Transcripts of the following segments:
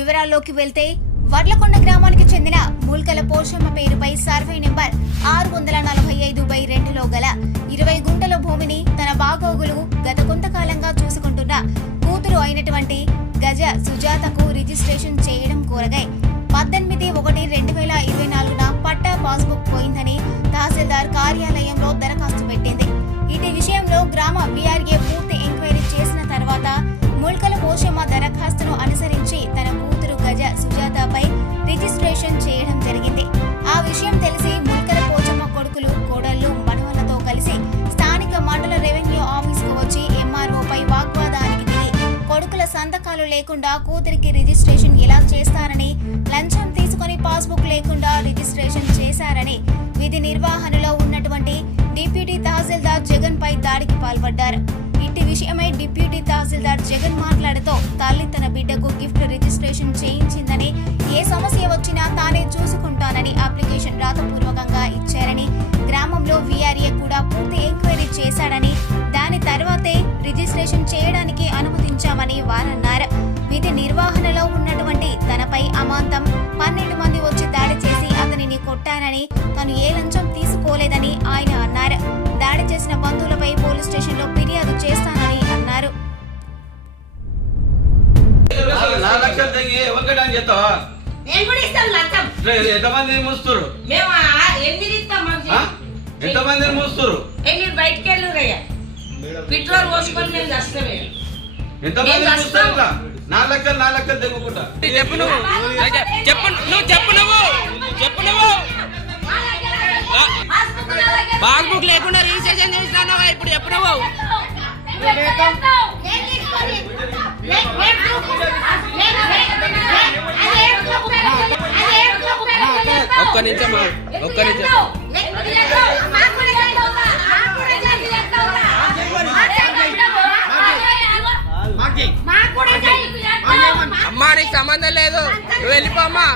వివరాల్లోకి వెళ్తే వడ్లకొండ గ్రామానికి చెందిన మూల్కల పోషమ్మ పేరుపై సర్వే నెంబర్ 645/2లో గల 20 గుంటల భూమిని తన బాగోగులు గత కొంతకాలంగా చూసుకుంటున్న కూతురు అయినటువంటి గజ సుజాతకు రిజిస్ట్రేషన్ చేయడం కోరగా 18/1/2024న పట్టా పాస్బుక్ పోయిందని తహసీల్దార్ కార్యాలయంలో దరఖాస్తు పెట్టింది. ఇదే విషయంలో గ్రామ వీఆర్ఏ పూర్తి ఎంక్వైరీ చేసిన తర్వాత మూల్కల పోషమ్మ దరఖాస్తును అనుసరించి తన కూతురు గజ సుజాతపై రిజిస్ట్రేషన్ చేయడం జరిగింది. ఆ విషయం తెలిసి మూల్కల పోచమ్మ కొడుకులు కోడళ్లు మనవలతో కలిసి స్థానిక మండల రెవెన్యూ ఆఫీసుకు వచ్చి ఎంఆర్ఓపై వాగ్వాదానికి దిగి కొడుకుల సంతకాలు లేకుండా కూతురికి రిజిస్ట్రేషన్ ఎలా చేస్తారని, లంచం తీసుకుని పాస్బుక్ లేకుండా రిజిస్ట్రేషన్ చేశారని విధి నిర్వహణలో ఉన్నటువంటి డిప్యూటీ తహసీల్దార్ జగన్ పై దాడికి పాల్పడ్డారు. ఇట్టి విషయమై డిప్యూటీ తహసీల్దార్ జగన్ మాట్లాడుతూ తల్లి తన బిడ్డకు గిఫ్ట్ రిజిస్ట్రేషన్ చేయించిందని, ఏ సమస్య వచ్చినా తానే చూసుకుంటానని అప్లికేషన్ రాతపూర్వకంగా ఇచ్చారని, గ్రామంలో వీఆర్ఏ కూడా పూర్తి ఎంక్వైరీ చేశాడని, దాని తర్వాతే రిజిస్ట్రేషన్ చేయడానికి అనుమతించామని వారన్నారు. విధి నిర్వహణలో ఉన్నటువంటి తనపై అమాంతం 12 మంది వచ్చి దాడి చేసి అతనిని కొట్టారని, తను ఏ లంచం తీసుకోలేదని ఆయన అన్నారు. దాడి చేసిన బంధువులపై పోలీస్ స్టేషన్లో ఫిర్యాదు చేస్తానని అన్నారు. పెట్రోల్ పోసుకొని మేము వస్తామే. పాస్బుక్ లేకుండా రిజిస్ట్రేషన్ చేసినావా? ఇప్పుడు చెప్పు నువ్వు. ఒక్క నిమిషం. అమ్మా నీకు సంబంధం లేదు, నువ్వు వెళ్ళిపోమ్మా.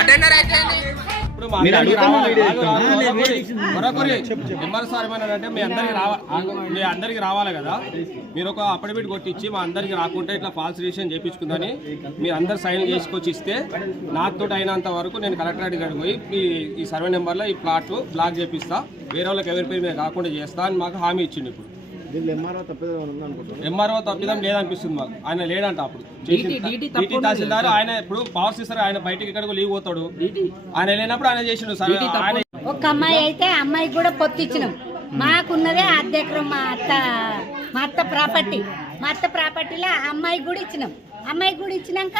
అటెండర్ అయిపోయింది. మీ అందరికి రావాలి కదా. మీరు ఒక అఫిడవిట్ కొట్టించి మా అందరికి రాకుంటే ఇట్లా ఫాల్స్ రిజిస్ట్రేషన్ చేయించుకుందని మీరు అందరు సైన్ చేసుకొచ్చి ఇస్తే నాతో అయినంత వరకు నేను కలెక్టరేట్ కాడికి పోయి ఈ సర్వే నెంబర్లో ఈ ప్లాట్ బ్లాక్ చేపిస్తా, వేరే వాళ్ళకి ఎవరి పేరు మీద కాకుండా చేస్తా అని మాకు హామీ ఇచ్చింది. ఇప్పుడు ఎంఆర్ఓ తప్పిదం లేదనిపిస్తుంది మాకు. ఆయన లేడంట అప్పుడు డిటి తహసీల్దార్. ఆయన ఇప్పుడు పవర్ ఇస్తారు, ఆయన బయటకి ఎక్కడికి లీవ్ పోతాడు. ఆయన లేనప్పుడు ఆయన చేసిండు. ఒక అమ్మాయి అయితే అమ్మాయికి కూడా పొత్తు ఇచ్చినాం. మాకున్నదే అద్దెకరం మా అత్త ప్రాపర్టీలో అమ్మాయికి కూడా ఇచ్చినాం. అమ్మాయికి కూడా ఇచ్చినాక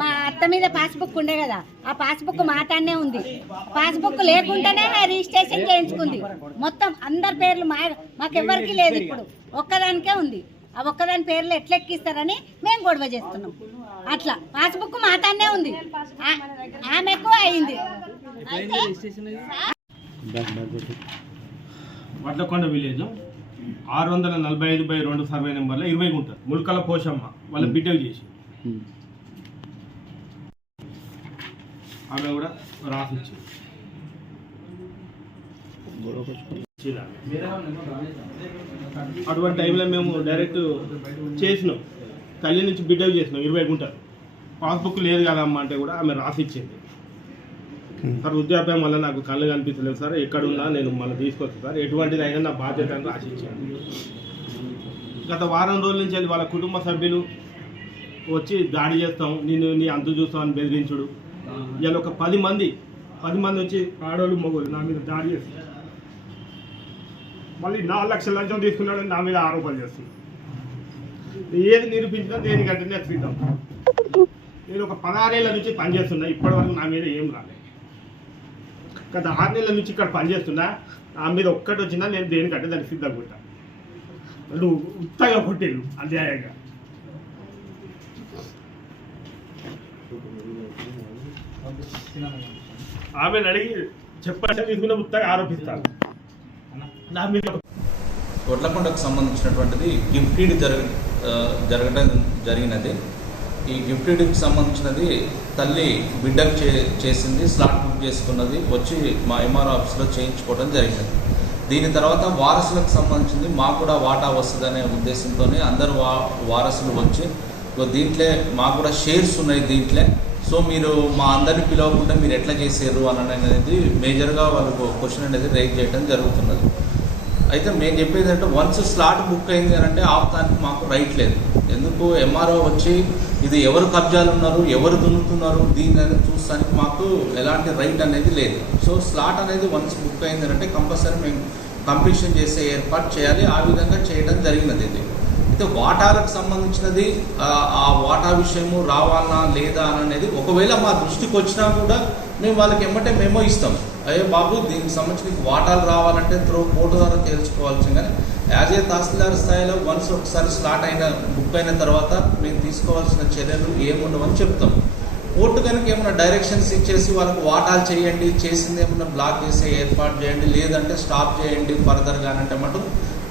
మా అత్త మీద పాస్బుక్ ఉండే కదా, ఆ పాస్బుక్ మాటానే ఉంది. పాస్బుక్ లేకుండానే రిజిస్ట్రేషన్ చేయించుకుంది. మొత్తం అందరి పేర్లు మాకెవ్వరికి లేదు. ఇప్పుడు ఒక్కదానికే ఉంది. ఆ ఒక్కదాని పేర్లు ఎట్లా ఎక్కిస్తారని మేము గొడవ చేస్తున్నాం. అట్లా పాస్బుక్ మాటానే ఉంది. ఆమెకు అయింది. వడ్లకొండ విలేజ్ 645/2 సర్వే నెంబర్లో 20 గుంటలు ముల్కల పోషమ్మ వాళ్ళ బిడ్డకు చేసి ఆమె కూడా రాసిచ్చింది. అటువంటి టైంలో మేము డైరెక్ట్ చేసినాం. తల్లి నుంచి బిడ్డకు చేసినాం 20 గుంటలు. పాస్బుక్ లేదు కదమ్మా అంటే కూడా ఆమె రాసిచ్చింది. సార్ వృద్ధాప్యం వల్ల నాకు కళ్ళు కనిపించలేదు సార్, ఎక్కడున్నా నేను మళ్ళీ తీసుకొస్తాను సార్, ఎటువంటిది అయినా నా బాధ్యత అని రాసిచ్చాను. గత వారం రోజుల నుంచి వాళ్ళ కుటుంబ సభ్యులు వచ్చి దాడి చేస్తాం, నీ అంతు చూస్తామని బెదిరించుడు. ఇలా ఒక 10 మంది వచ్చి ఆడోళ్ళు మగోళ్ళు నా మీద దాడి చేస్తారు. మళ్ళీ 4 లక్షల లంచం తీసుకున్నాడని నా మీద ఆరోపణలు చేస్తుంది. ఏది నిరూపించినా దేనికంటే నేను సిద్ధం. నేను ఒక 16 ఏళ్ళ నుంచి పనిచేస్తున్నా, ఇప్పటివరకు నా మీద ఏం రాలేదు. గత 6 నెలల నుంచి ఇక్కడ పనిచేస్తున్నా, నా మీద ఒక్కటి వచ్చినా నేను దేనికంటే దానికి సిద్ధంగా ఉంటాను. నువ్వు ఉత్తగా కొట్టేళ్ళు అన్యాయంగా. ఆమెను అడిగి చెప్పండి తీసుకున్న ఉత్తగా ఆరోపిస్తాను. నా మీద వడ్లకొండకు సంబంధించినటువంటిది గిఫ్ట్ డీడ్ జరగడం జరిగినది. ఈ గిఫ్ట్ డీడ్కి సంబంధించినది తల్లి బిడ్డకు చేసింది, స్లాట్ బుక్ చేసుకున్నది, వచ్చి మా ఎంఆర్ ఆఫీస్లో చేయించుకోవడం జరిగినది. దీని తర్వాత వారసులకు సంబంధించింది మాకు కూడా వాటా వస్తుందనే ఉద్దేశంతోనే అందరు వారసులు వచ్చి దీంట్లో మాకు కూడా షేర్స్ ఉన్నాయి దీంట్లో, సో మీరు మా అందరిని పిలవకుండా మీరు ఎట్లా చేశారు అని అనేది మేజర్గా వాళ్ళకు క్వశ్చన్ అనేది రైజ్ చేయడం జరుగుతున్నది. అయితే మేము చెప్పేది అంటే వన్స్ స్లాట్ బుక్ అయింది అని అంటే ఆపడానికి మాకు రైట్ లేదు. ఎందుకు ఎంఆర్ఓ వచ్చి ఇది ఎవరు కబ్జాలు ఉన్నారు, ఎవరు దున్నుతున్నారు దీని అనేది చూస్తానికి మాకు ఎలాంటి రైట్ అనేది లేదు. సో స్లాట్ అనేది వన్స్ బుక్ అయింది అంటే కంపల్సరీ మేము కంప్లీషన్ చేసే ఏర్పాటు చేయాలి. ఆ విధంగా చేయడం జరిగినది. ఇది అయితే వాటాలకు సంబంధించినది ఆ వాటా విషయము రావాలా లేదా అనేది ఒకవేళ మా దృష్టికి వచ్చినా కూడా మేము వాళ్ళకి ఎమ్మటే మెమో ఇస్తాం. అయ్యో బాబు దీనికి సంబంధించి వాటాలు రావాలంటే కోర్టు ద్వారా తేల్చుకోవాల్సింది. కానీ యాజ్ ఏ తహసీల్దార్ స్థాయిలో వన్స్ ఒకసారి స్లాట్ అయిన బుక్ అయిన తర్వాత మేము తీసుకోవాల్సిన చర్యలు ఏముండవని చెప్తాం. కోర్టు కనుక ఏమైనా డైరెక్షన్స్ ఇచ్చేసి వాళ్ళకు వాటాలు చేయండి, చేసింది ఏమన్నా బ్లాక్ చేసే ఏర్పాటు చేయండి, లేదంటే స్టాప్ చేయండి ఫర్దర్గా అంటే మటు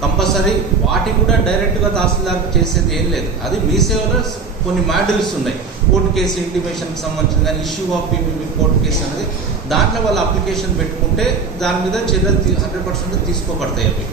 కంపల్సరీ వాటి కూడా డైరెక్ట్గా తహసీల్దార్కి చేసేది ఏం లేదు. అది మీ సేవలో కొన్ని మాడ్యూల్స్ ఉన్నాయి. కోర్టు కేసు ఇంటిమేషన్కి సంబంధించిన కానీ issue of PPP court case అనేది దాంట్లో వాళ్ళు అప్లికేషన్ పెట్టుకుంటే దాని మీద చర్యలు 100% తీసుకోబడతాయి. అవి